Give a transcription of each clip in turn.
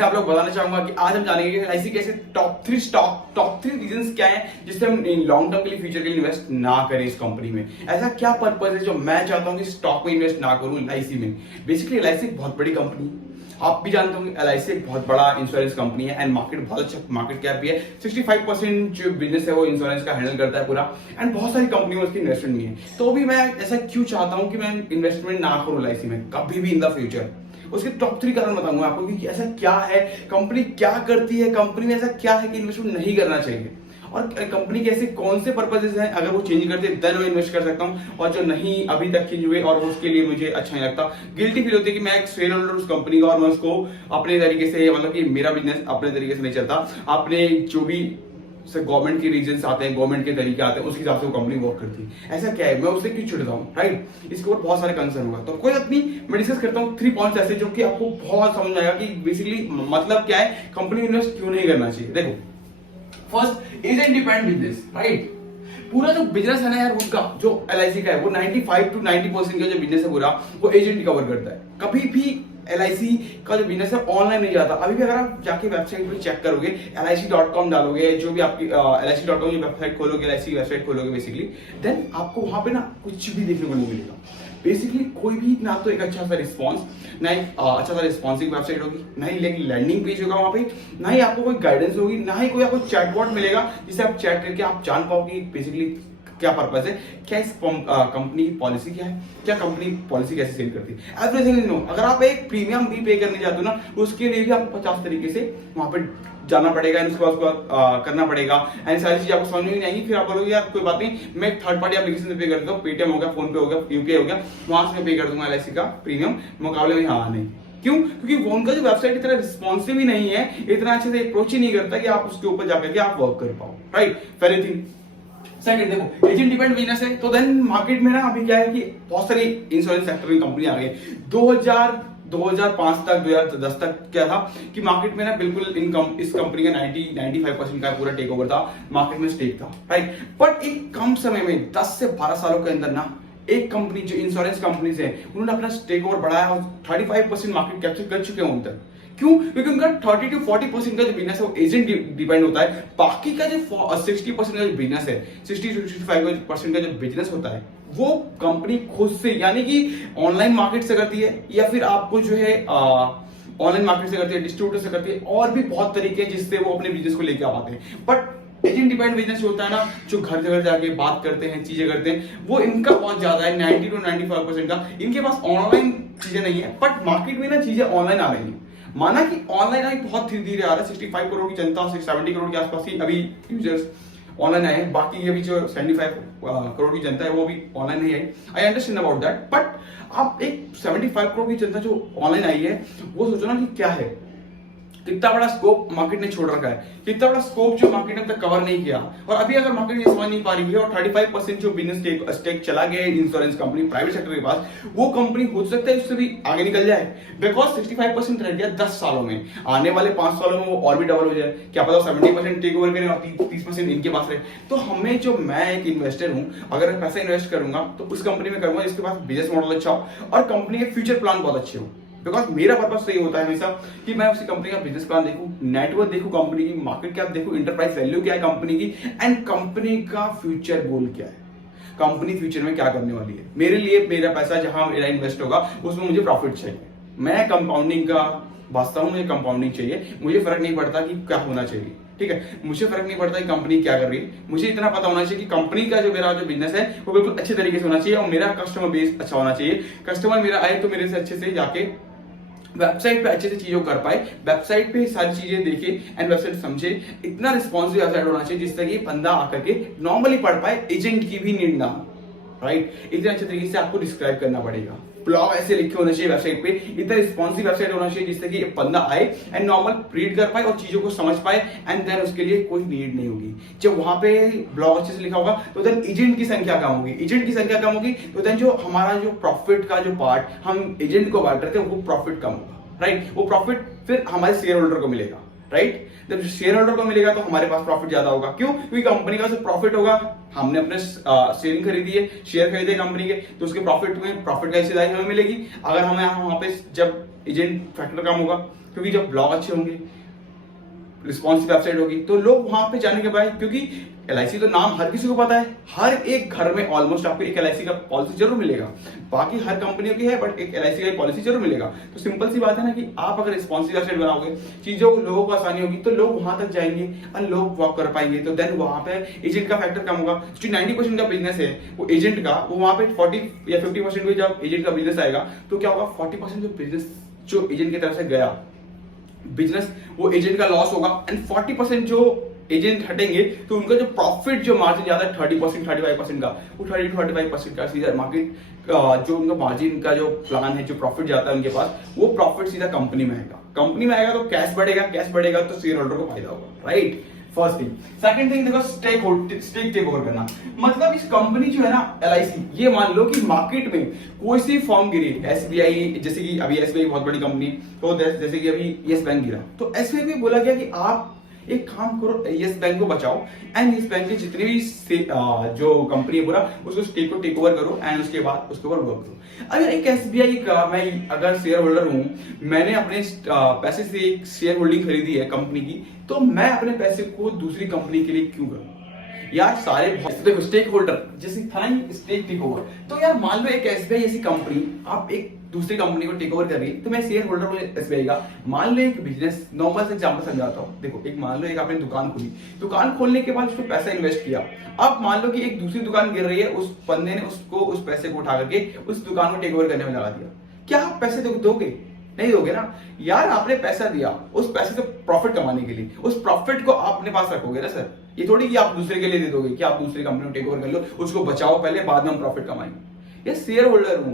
वैसे आप लोग बताना चाहूंगा कि आज हम जानेंगे कि एलआईसी कैसे टॉप थ्री रीजंस क्या है जिससे हम लॉन्ग टर्म के लिए फ्यूचर के लिए इन्वेस्ट ना करें इस कंपनी में। ऐसा क्या पर्पज है जो मैं चाहता हूं कि स्टॉक में इन्वेस्ट ना करूं एलआईसी में। बेसिकली एलआईसी एक बहुत बड़ी कंपनी है, आप भी जानते होंगे एलआईसी एक बहुत बड़ा इंश्योरेंस कंपनी है एंड मार्केट बहुत अच्छा मार्केट कैप भी है। 65% जो बिजनेस है वो इंश्योरेंस का हैंडल करता है पूरा एंड बहुत सारी कंपनी में उसकी इन्वेस्टमेंट भी है। तो भी मैं ऐसा क्यों चाहता हूं कि मैं इन्वेस्टमेंट ना करूं एलआईसी में कभी भी इन द फ्यूचर। उसके टॉप 3 कारण बताऊंगा आपको कि ऐसा क्या है, कंपनी क्या करती है, कंपनी में ऐसा क्या है कि इन्वेस्टमेंट नहीं करना चाहिए और कंपनी के ऐसे कौन से पर्पजेस हैं अगर वो चेंज करते देन मैं इन्वेस्ट कर सकता हूं और जो नहीं अभी तक चेंज हुए और उसके लिए मुझे अच्छा नहीं लगता, गिल्टी फील होती है कि मैं एक शेयर होल्डर उस कंपनी का और मैं उसको अपने तरीके से मतलब कि मेरा बिजनेस अपने तरीके से नहीं चलता, अपने जो भी गवर्नमेंट के रीजन आते हैं, गवर्नमेंट के तरीके आते हैं, उसके हिसाब से वो कंपनी वर्क करती है। ऐसा क्या है, मैं उससे क्यों छुड़ता हूँ, राइट। इसके ऊपर बहुत सारे कंसर्न होगा, तो कोई अपनी मैं डिस्कस करता हूँ 3 पॉइंट्स ऐसे जो कि आपको बहुत समझ आएगा कि बेसिकली मतलब क्या है, कंपनी इन्वेस्ट क्यों नहीं करना चाहिए। देखो, first agent depend business, right. पूरा जो बिजनेस है ना यार उनका जो एलआईसी का है वो 95 to 90% का जो बिजनेस है पूरा वो एजेंट कवर करता है। कभी भी एलआईसी का जो बिजनेस है ऑनलाइन नहीं जाता। अभी भी अगर आप जाके वेबसाइट पे चेक करोगे LIC.com डालोगे, जो भी आपकी LIC.com की वेबसाइट खोलोगे, LIC की वेबसाइट खोलोगे बेसिकली, देन आपको वहां पे ना कुछ भी देखने को नहीं मिलेगा। बेसिकली कोई भी ना तो एक अच्छा सा रिस्पॉन्स, ना एक अच्छा सा रिस्पॉन्सिव वेबसाइट होगी, ना ही लेकिन लैंडिंग पेज होगा वहां पे, ना ही आपको कोई गाइडेंस होगी, ना ही कोई आपको चैटबॉट मिलेगा जिससे आप चैट करके आप जान पाओ कि बेसिकली क्या पर्पस है, क्या इस कंपनी की पॉलिसी क्या है, क्या कंपनी पॉलिसी कैसे सेल करती है, एवरीथिंग इज नो। अगर आप एक प्रीमियम भी पे करने जाते हो ना उसके लिए भी आपको 50 तरीके से वहां पे जाना पड़ेगा, उसके बाद करना पड़ेगा एंड सारी चीजें आपको समझ में नहीं आएंगी। फिर आप बोलोगे यार कोई बात नहीं, मैं थर्ड पार्टी एप्लीकेशन से पे कर देता हूँ, पेटीएम हो गया, फोन पे हो गया, यूपीआई हो गया, वहां से मैं पे कर दूंगा एलआईसी का प्रीमियम मुकाबले में। हाँ नहीं, क्यों? क्योंकि वो उनका जो वेबसाइट इतना रिस्पॉन्सिव ही नहीं है, इतना अच्छे से अप्रोच ही नहीं करता कि आप उसके ऊपर जाकर के आप वर्क कर पाओ, राइट। पहली थिंग। सेकंड, देखो एजेंट डिपेंड बिजनेस है तो देन मार्केट में ना अभी क्या है कि बहुत सारी इंश्योरेंस सेक्टर में कंपनी आ गई। 2005 तक 2010 तक क्या था कि मार्केट में ना बिल्कुल इनकम इस कंपनी का 90-95% का पूरा टेक ओवर था, मार्केट में स्टेक था, राइट। बट एक कम समय में 10 से 12 सालों के अंदर ना एक कंपनी जो इंश्योरेंस कंपनीज है उन्होंने अपना स्टेक ओवर बढ़ाया और 35% मार्केट कैप्चर कर चुके हैं उन तक। क्यों? क्योंकि उनका 30 to 40% का जो बिजनेस है वो एजेंट डिपेंड होता है। बाकी का जो 60% का जो बिजनेस है, 60 to 65% का जो बिजनेस होता है वो कंपनी खुद से यानी कि ऑनलाइन मार्केट से करती है या फिर आपको जो है ऑनलाइन मार्केट से करती है, डिस्ट्रीब्यूटर से करती है, और भी बहुत तरीके हैं जिससे वो अपने बिजनेस को लेके आ पाते हैं। बट एजेंट डिपेंडेंट बिजनेस जो होता है ना, जो घर घर जाके बात करते हैं, चीजें करते हैं, वो इनका बहुत ज्यादा है, 90 to 95% का। इनके पास ऑनलाइन चीजें नहीं है, बट मार्केट में ना चीजें ऑनलाइन आ रही है। माना कि ऑनलाइन आई बहुत धीरे धीरे आ रहा है, 65 करोड़ की जनता, 70 करोड़ के आसपास ही अभी यूजर्स ऑनलाइन आए हैं, बाकी अभी जो 75 करोड़ की जनता है वो भी ऑनलाइन नहीं आई। I understand about that, but आप एक 75 करोड़ की जनता जो ऑनलाइन आई है वो सोचो ना कि क्या है, कितना बड़ा स्कोप मार्केट ने छोड़ रखा है, कितना बड़ा स्कोप जो मार्केट ने अब तक कवर नहीं किया। और अभी अगर मार्केट ये समझ नहीं पा रही है और 35% जो बिजनेस स्टेक चला गया है इंश्योरेंस कंपनी प्राइवेट सेक्टर के पास, वो कंपनी हो सकता है उससे भी आगे निकल जाए, बिकॉज 65% रह गया 10 सालों में, आने वाले 5 सालों में वो और भी डबल हो जाए, क्या पता 70% टेक ओवर करें और 30% इनके पास रहे। तो हमें जो मैं एक इन्वेस्टर हूं, अगर मैं पैसा इन्वेस्ट करूंगा तो उस कंपनी में करूंगा जिसके पास बिजनेस मॉडल अच्छा हो और कंपनी के फ्यूचर प्लान बहुत अच्छे हो। बिकॉज मेरा पर्पस तो ये होता है हमेशा कि मैं उसी कंपनी का बिजनेस प्लान देखूं, नेटवर्क देखूं, कंपनी की मार्केट कैप देखूं, इंटरप्राइज वैल्यू क्या है कंपनी की, एंड कंपनी का फ्यूचर गोल क्या है, कंपनी फ्यूचर में क्या करने वाली है। मेरे लिए मेरा पैसा जहां मेरा इन्वेस्ट होगा उसमें मुझे प्रॉफिट चाहिए। मैं कंपाउंडिंग का वास्ता हूं, मुझे कंपाउंडिंग चाहिए, मुझे फर्क नहीं पड़ता कि क्या होना चाहिए, ठीक है। मुझे फर्क नहीं पड़ता कि कंपनी क्या कर रही है, मुझे इतना पता होना चाहिए कि कंपनी का जो मेरा जो बिजनेस है वो बिल्कुल अच्छे तरीके से होना चाहिए और मेरा कस्टमर बेस अच्छा होना चाहिए। कस्टमर मेरा आए तो मेरे से अच्छे से जाके वेबसाइट पे अच्छे से चीजों कर पाए, वेबसाइट पे सारी चीजें देखे एंड वेबसाइट समझे, इतना रिस्पॉन्सिव वेबसाइट होना चाहिए जिससे कि बंदा आकर के नॉर्मली पढ़ पाए, एजेंट की भी नीड ना हो, राइट। इतने अच्छे तरीके से आपको डिस्क्राइब करना पड़ेगा, ब्लॉग ऐसे लिखे होने चाहिए वेबसाइट पे, इतना रिस्पॉन्सिव वेबसाइट होना चाहिए जिससे कि बंदा आए एंड नॉर्मल रीड कर पाए और चीजों को समझ पाए एंड देन उसके लिए कोई नीड नहीं होगी। जब वहां पे ब्लॉग अच्छे से लिखा होगा तो देन एजेंट की संख्या कम होगी, एजेंट की संख्या कम होगी तो देन जो हमारा जो प्रॉफिट का जो पार्ट हम एजेंट को बांट रहे थे वो प्रॉफिट कम होगा, राइट। वो प्रॉफिट फिर हमारे शेयर होल्डर को मिलेगा, राइट। जब शेयर होल्डर को मिलेगा तो हमारे पास प्रॉफिट ज्यादा होगा। क्यों? क्योंकि कंपनी का जो प्रॉफिट होगा, हमने अपने शेयरिंग खरीदी है, शेयर खरीदे कंपनी के, तो उसके प्रॉफिट में प्रॉफिट का हिस्सेदारी हमें मिलेगी। अगर हमें वहां पे जब एजेंट फैक्टर कम होगा क्योंकि जब ब्लॉग अच्छे होंगे, रिस्पॉन्सिव वेबसाइट होगी, तो लोग वहां पे जाने के बाद, क्योंकि एलआईसी तो नाम हर किसी को पता है, हर एक घर में ऑलमोस्ट आपको एक एलआईसी का पॉलिसी जरूर मिलेगा। बाकी हर कंपनियों की है, बट एक एलआईसी का पॉलिसी जरूर मिलेगा। तो सिंपल सी बात है ना कि आप अगर रिस्पॉन्सिव वेबसाइट बनाओगे, चीजों को लोगों को आसानी होगी, तो लोग वहां तक जाएंगे और लोग वॉक कर पाएंगे। तो देन वहां पे एजेंट का फैक्टर कम होगा। जो 90% का बिजनेस है वो एजेंट का, वो वहां पे 40 या 50% भी जब एजेंट का बिजनेस आएगा, तो क्या होगा, 40% जो बिजनेस जो एजेंट की तरफ से गया बिजनेस, वो एजेंट का लॉस होगा। एंड 40% जो एजेंट हटेंगे, तो उनका जो प्रॉफिट, जो मार्जिन ज्यादा है 30% 35% का, वो 30-35% का सीधा मार्केट, जो उनका मार्जिन का जो प्लान है, जो प्रॉफिट जाता है उनके पास, वो प्रॉफिट सीधा कंपनी में आएगा। कंपनी में आएगा तो कैश बढ़ेगा, कैश बढ़ेगा तो शेयर होल्डर को फायदा होगा, right. First thing. Second thing देखो, स्टेक टेक ओवर करना। मतलब इस कंपनी जो है ना एलआईसी, ये मान लो कि मार्केट में कोई सी फॉर्म गिरी, एसबीआई, जैसे कि अभी एसबीआई बहुत बड़ी कंपनी, तो जैसे कि अभी यस बैंक गिरा, तो एसबीआई को बोला गया कि आप एक काम करो, यस बैंक को बचाओ एंड यस बैंक की जितनी भी जो कंपनी है पूरा, उसको स्टेक को टेक ओवर करो एंड उसके बाद उसके ऊपर वर्क करो। अगर एक एसबीआई का मैं अगर शेयर होल्डर हूं, मैंने अपने पैसे से एक शेयर होल्डिंग खरीदी है कंपनी की, तो मैं अपने पैसे को दूसरी कंपनी के लिए क्यों करूं यार। सारे देखो, स्टेक होल्डर जैसे था ना, स्टेक टेक ओवर, तो यार मान लो एक एसबीआई ऐसी कंपनी, आप एक दूसरी कंपनी को टेक ओवर कर रही है, तो मैं शेयर होल्डर हूं एसबीआई का। मान लो एक बिजनेस, नॉर्मल से एग्जांपल समझाता हूं। देखो, एक मान लो एक आपने दुकान खोली, दुकान खोलने के बाद उसमें पैसा इन्वेस्ट किया। अब मान लो कि एक दूसरी दुकान गिर रही है, उस बंदे ने उसको उस पैसे को उठा करके उस दुकान को टेक ओवर करने में लगा दिया। क्या आप पैसे दोगे? नहीं दोगे ना यार। आपने पैसा दिया उस पैसे से प्रॉफिट कमाने के लिए, उस प्रॉफिट को आप अपने पास रखोगे ना सर। ये थोड़ी कि आप दूसरे के लिए दे दोगे कि आप दूसरी कंपनी को टेक ओवर कर लो, उसको बचाओ पहले, बाद में हम प्रॉफिट कमाएंगे। ये शेयर होल्डर हूं,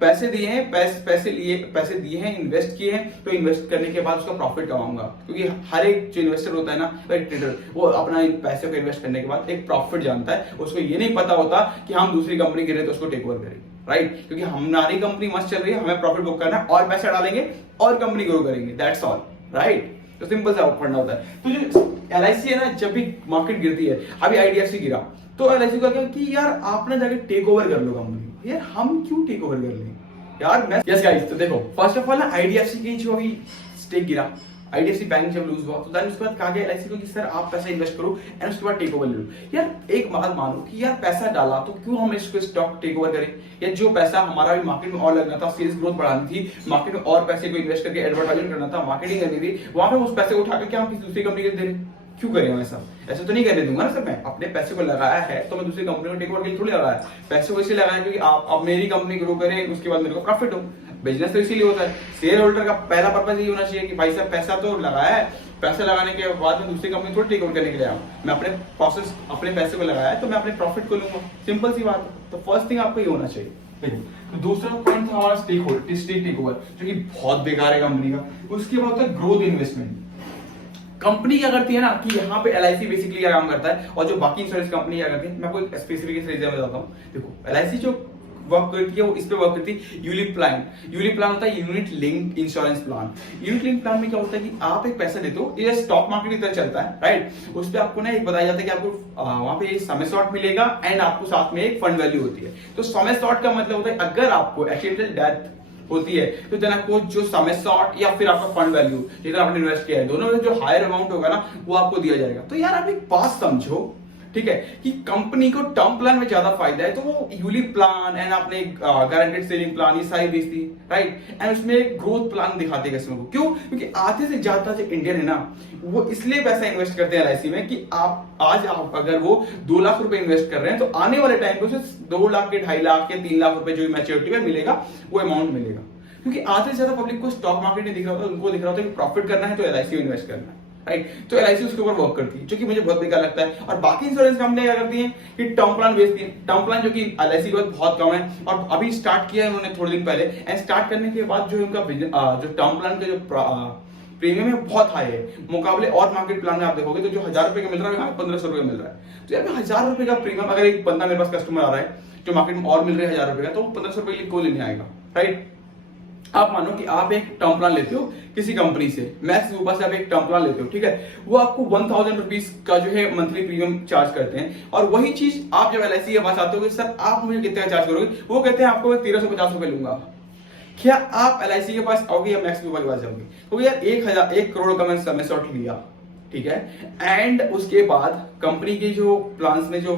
पैसे दिए हैं, पैसे दिए हैं, इन्वेस्ट किए हैं, तो इन्वेस्ट करने के बाद उसका प्रॉफिट कमाऊंगा। क्योंकि हर एक जो इन्वेस्टर होता है ना, एक ट्रेडर, वो अपना पैसे को इन्वेस्ट करने के बाद एक प्रॉफिट जानता है। उसको ये नहीं पता होता कि हम दूसरी कंपनी गिरे तो उसको टेक ओवर करेंगे, राइट। क्योंकि हमारी कंपनी मस्त चल रही है, हमें प्रॉफिट बुक करना है और पैसा डालेंगे और कंपनी ग्रो करेंगे, दैट्स ऑल, राइट। तो सिंपल सा पढ़ना होता है। तो जो एलआईसी है ना, जब भी मार्केट गिरती है, अभी आईडीएफसी गिरा, तो एलआईसी का क्या कि यार आप ना जाके टेक ओवर कर लो कंपनी। यार हम क्यों टेक ओवर कर लें यार। मैं यस गाइस, तो देखो फर्स्ट ऑफ ऑल ना, आईडीएफसी की जो अभी स्टेक गिरा, आईडीएफसी बैंक जब लूज हुआ, तो देन उसके बाद कहा गया एलआईसी को कि सर आप पैसा इन्वेस्ट करो एंड उसके बाद टेक ओवर ले लो। यार एक बात मानो कि यार पैसा डाला तो क्यों हम इसको स्टॉक टेक ओवर करें? या जो पैसा हमारा भी मार्केट में और लगना था, सेल्स ग्रोथ बढ़ानी थी, मार्केट में और पैसे को इन्वेस्ट करके एडवर्टाइजमेंट करना था, मार्केटिंग करनी थी, वहां पे उस पैसे को उठा करके हम किसी दूसरी कंपनी को दे रहे, क्यों करें ऐसा? ऐसा तो नहीं करने दूंगा ना सर। मैं अपने पैसे को लगाया है तो मैं दूसरी कंपनी को टेक ओवर के लिए थोड़ी लगाया। पैसे को इसलिए लगाया क्योंकि आप अब मेरी कंपनी ग्रो करें, उसके बाद मेरे को प्रॉफिट हो। बिजनेस तो इसीलिए होता है। शेयर होल्डर का पहला पर्पज ये होना चाहिए कि भाई साहब पैसा तो लगाया है, पैसा लगाने के बाद में दूसरी कंपनी थोड़ी टेक ओवर करने के लिए आया। मैं अपने प्रोसेस, अपने पैसे को लगाया है तो मैं अपने प्रॉफिट को लूंगा, सिंपल सी बात है। तो फर्स्ट थिंग आपको ये होना चाहिए। तो दूसरा पॉइंट था हमारा स्टेक टेक ओवर, जो कि बहुत बेकार है कंपनी का। उसके बाद होता है ग्रोथ इन्वेस्टमेंट। कंपनी क्या करती है ना कि यहाँ पे एलआईसी बेसिकली क्या काम करता है, और जो बाकी इंश्योरेंस कंपनी क्या करती है, मैं आपको एक स्पेसिफिक रीजन बताता हूँ। देखो एलआईसी जो वर्क करती है वो इस पे वर्क करती है यूलिप प्लान। यूलिप प्लान होता है unit link insurance plan. Unit link plan में क्या होता है कि आप एक पैसा देते हो, ये स्टॉक मार्केट की तरह चलता है, राइट। उस पे आपको ना एक बताया जाता है कि आपको वहां पे समय स्लॉट मिलेगा एंड आपको साथ में एक फंड वैल्यू होती है। तो समय स्लॉट का मतलब होता है अगर आपको एक्सीडेंटल डेथ होती है तो देन आपको जो समय स्लॉट या फिर आपका फंड वैल्यू जितना आपने इन्वेस्ट किया है, दोनों में जो हायर अमाउंट होगा ना वो आपको दिया जाएगा। तो यार आप एक बात समझो, ठीक है, कि कंपनी को टर्म प्लान में ज्यादा फायदा है तो वो यूलिप प्लान एंड आपने गारंटेड सेविंग प्लान ये सारी बेचती है, राइट। एंड उसमें एक ग्रोथ प्लान दिखाते हैं कस्टमर को। क्यों? क्योंकि आधे से ज्यादा जो इंडियन है ना, वो इसलिए पैसा इन्वेस्ट करते हैं एलआईसी में कि आप अगर वो 2 लाख रुपए इन्वेस्ट कर रहे हैं तो आने वाले टाइम पे उसे 2 लाख के 2.5 लाख के 3 लाख रुपए जो मैच्योरिटी में मिलेगा वो अमाउंट मिलेगा। क्योंकि आधे से ज्यादा पब्लिक को स्टॉक मार्केट नहीं दिख रहा होता, उनको दिख रहा होता है कि प्रॉफिट करना है तो एलआईसी में इन्वेस्ट करना है, राइट। तो एलआईसी उसके ऊपर वर्क करती है, जो कि मुझे बहुत बेकार लगता है। और बाकी इंश्योरेंस कंपनियां क्या करती हैं कि टर्म प्लान बेचती हैं। टर्म प्लान जो कि एलआईसी के बाद बहुत कम है और अभी स्टार्ट किया है उन्होंने थोड़े दिन पहले। एंड स्टार्ट करने के बाद जो उनका जो टर्म प्लान का जो प्रीमियम है बहुत हाई है मुकाबले और मार्केट प्लान में। आप देखोगे तो जो 1000 रुपए का मिल रहा है, 1500 रुपए मिल रहा है। तो यार 1000 रुपए का प्रीमियम, अगर एक बंदा मेरे पास कस्टमर आ रहा है जो मार्केट में और मिल रहा है 1000 रुपए का, तो 1500 रुपए के लिए कोई लेने आएगा, राइट। आप मानो कि आप एक टर्म प्लान लेते हो किसी कंपनी से, मैक्स ऊपर से आप एक टर्म प्लान लेते हो, ठीक है, वो आपको 1000 रुपीज का जो है मंथली प्रीमियम चार्ज करते हैं। और वही चीज आप जब एलआईसी के पास आते हो, सर आप मुझे कितने का चार्ज करोगे, वो कहते हैं आपको मैं 1350 रुपए लूंगा। क्या आप LIC के पास आओगे या मैक्स के पास जाओगे? तो यार 1 करोड़ का मैंने समय शॉट लिया, ठीक है, एंड उसके बाद कंपनी के जो प्लान्स में जो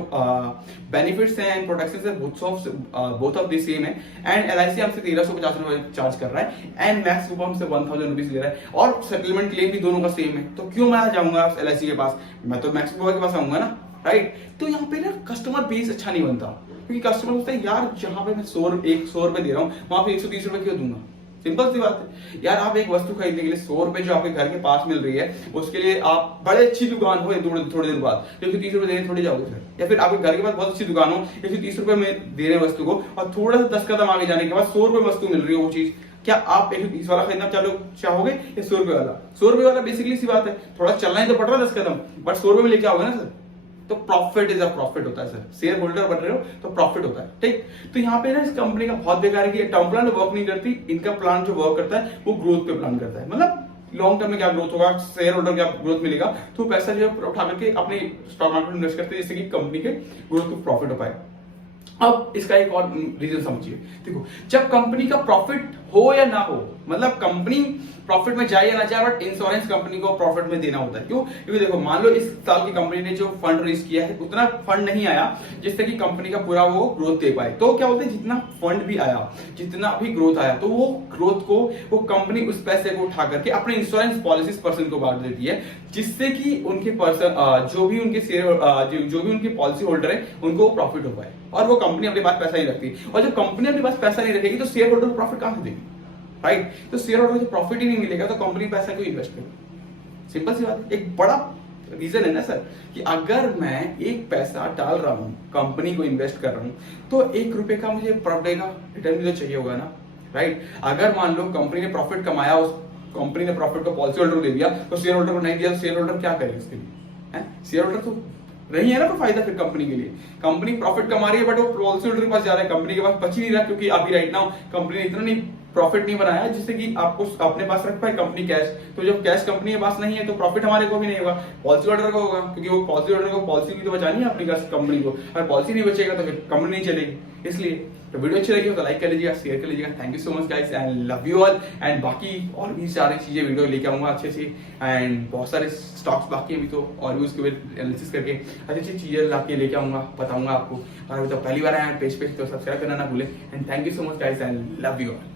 बेनिफिट्स हैं एंड प्रोटेक्शन है बोथ ऑफ द सेम है, एंड LIC हमसे 1350 रुपए चार्ज कर रहा है एंड मैक्स सुपर हमसे 1000 रुपीज ले रहा है, और सेटलमेंट क्लेम भी दोनों का सेम है, तो क्यों मैं जाऊंगा LIC के पास? मैं तो मैक्स सुपर के पास आऊंगा ना, राइट? तो यहाँ पे ना कस्टमर बेस अच्छा नहीं बनता, क्योंकि कस्टमर बोलता है यार जहां पे मैं 100 रुपए दे रहा हूँ वहां पे 130 रुपए क्यों दूंगा? सिंपल सी बात है यार, आप एक वस्तु खरीदने के लिए 100 रुपए जो आपके घर के पास मिल रही है उसके लिए आप बड़े अच्छी दुकान हो थोड़े दिन बाद 130 रुपए देने थोड़ी जाओगे सर, या फिर आपके घर के पास बहुत अच्छी दुकान हो 130 रुपए में दे रहे हैं वस्तु को, और थोड़ा सा 10 कदम आगे जाने के बाद 100 रुपए वस्तु मिल रही है वो चीज, क्या आप 130 वाला खरीदना चाहोगे या 100 रुपए वाला? 100 रुपए वाला बेसिकली सी बात है, थोड़ा चलना ही तो पड़ रहा है 10 कदम, बट 100 रुपए में लेके आओगे ना सर, तो प्रॉफिट इज अ प्रॉफिट होता है सर, शेयर होल्डर बन रहे हो तो प्रॉफिट होता है, ठीक? तो यहाँ पे ना इस कंपनी का बहुत बेकार है कि टर्म प्लान वर्क नहीं करती, इनका प्लान जो वर्क करता है वो ग्रोथ पे प्लान करता है, मतलब लॉन्ग टर्म में क्या ग्रोथ होगा, शेयर होल्डर क्या ग्रोथ मिलेगा, तो पैसा जो है उठा करके अपने स्टॉक मार्केट में इन्वेस्ट करते हैं जिससे कि कंपनी के ग्रोथ को प्रॉफिट हो पाए। अब इसका एक और रीजन समझिए, देखो जब कंपनी का प्रॉफिट हो या ना हो, मतलब कंपनी प्रॉफिट में जाए या ना जाए, बट इंश्योरेंस कंपनी को प्रॉफिट में देना होता है। क्यों? क्योंकि देखो मान लो इस साल की कंपनी ने जो फंड रेज किया है उतना फंड नहीं आया जिससे कि कंपनी का पूरा वो ग्रोथ दे पाए, तो क्या बोलते हैं जितना फंड भी आया, जितना भी ग्रोथ आया, तो वो ग्रोथ को वो कंपनी उस पैसे को उठा करके अपने इंश्योरेंस पॉलिसीज पर्सन को बांट देती है, जिससे कि उनके पर्सन जो भी उनके शेयर जो भी उनके पॉलिसी होल्डर है उनको प्रॉफिट हो पाए, और वो कंपनी अपने पास पैसा नहीं रखती, और जब कंपनी अपने पास पैसा नहीं रखेगी तो शेयर होल्डर को प्रॉफिट कहां से देगी, राइट? तो शेयर होल्डर को प्रॉफिट ही नहीं मिलेगा तो कंपनी पैसा क्यों इन्वेस्ट करेगी? सिंपल सी बात, एक बड़ा रीजन है ना सर कि अगर मैं एक पैसा डाल रहा हूं कंपनी को इन्वेस्ट कर रहा हूं तो 1 रुपए का मुझे पर डे का रिटर्न भी तो चाहिए होगा ना, राइट? अगर मान लो कंपनी ने प्रॉफिट कमाया, उस कंपनी ने प्रॉफिट को पॉलिसी होल्डर को दे दिया, तो शेयर होल्डर को नहीं दिया तो शेयर होल्डर क्या करेगा इसके लिए? शेयर होल्डर तो नहीं है ना कोई फायदा फिर कंपनी के लिए। कंपनी प्रॉफिट कमा रही है बट वो पॉलिसी होल्डर के पास जा रहा है, कंपनी के पास बच ही नहीं रहा, क्योंकि अभी राइट नाउ कंपनी ने इतना नहीं प्रॉफिट नहीं बनाया जिससे कि आपको अपने पास रख पाए कंपनी कैश, तो जब कैश कंपनी के पास नहीं है तो प्रॉफिट हमारे को भी नहीं होगा, पॉलिसी होल्डर को होगा, क्योंकि वो पॉलिसी होल्डर को पॉलिसी भी तो बचानी है अपनी कंपनी को, अगर पॉलिसी नहीं बचेगा तो फिर कंपनी नहीं चलेगी। इसलिए तो वीडियो अच्छी लगी हो तो लाइक कर लीजिएगा, शेयर कर लीजिएगा। Thank you so much guys and love you all, and बाकी और भी सारी चीजें वीडियो लेके आऊंगा अच्छे से, एंड बहुत सारे स्टॉक्स बाकी अभी तो, और भी उसके एनालिसिस करके अच्छी अच्छी चीजें लाके लेके आऊंगा, बताऊंगा आपको। और तो पहली बार आए पेज पे तो सब्सक्राइब करना ना भूलें, and thank you so much guys and love you all.